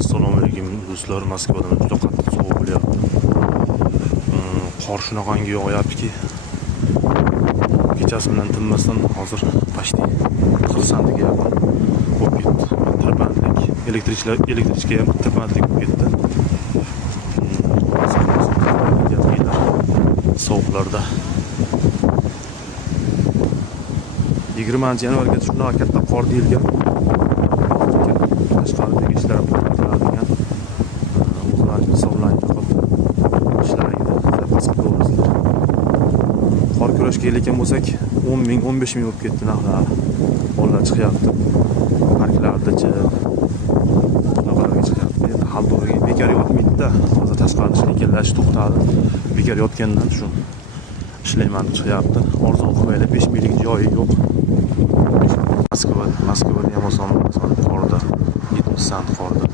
Assalomu alaykum do'stlar, Moskvada juda qattiq sovuq bo'lyapti. Qor shunaqangi yog'yaptiki, kechasi bilan tinmasdan hozir pashti 40 santiga yaqin bo'lib ketdi. Tirbandlik, elektrichka ham tirbandlik bo'lib ketdi. Sovuqlarda 20-yanvarga shunaqa katta qor deyilgan. Tashqaridagi ishlar bo'ladigan o'zlaringiz hisoblaydi qilib ishlaringni zapasga to'g'risizlar. Qor kurashga kelgan bo'lsak 10 ming 15 ming bo'lib ketdi narxlar. Bolalar chiqyapti. Parklardachi shunaqa chiqyapti. Endi Xaldovaga bekor yotmaydi-da. Hozir tashqarida ishlash to'xtadi. Bekor yotgandan shu ishlayman deb chiqyapti. Arzon qilmaylar, 5 minglik joyi yo'q. Moskvada ham oson qorda 70 sant qorda.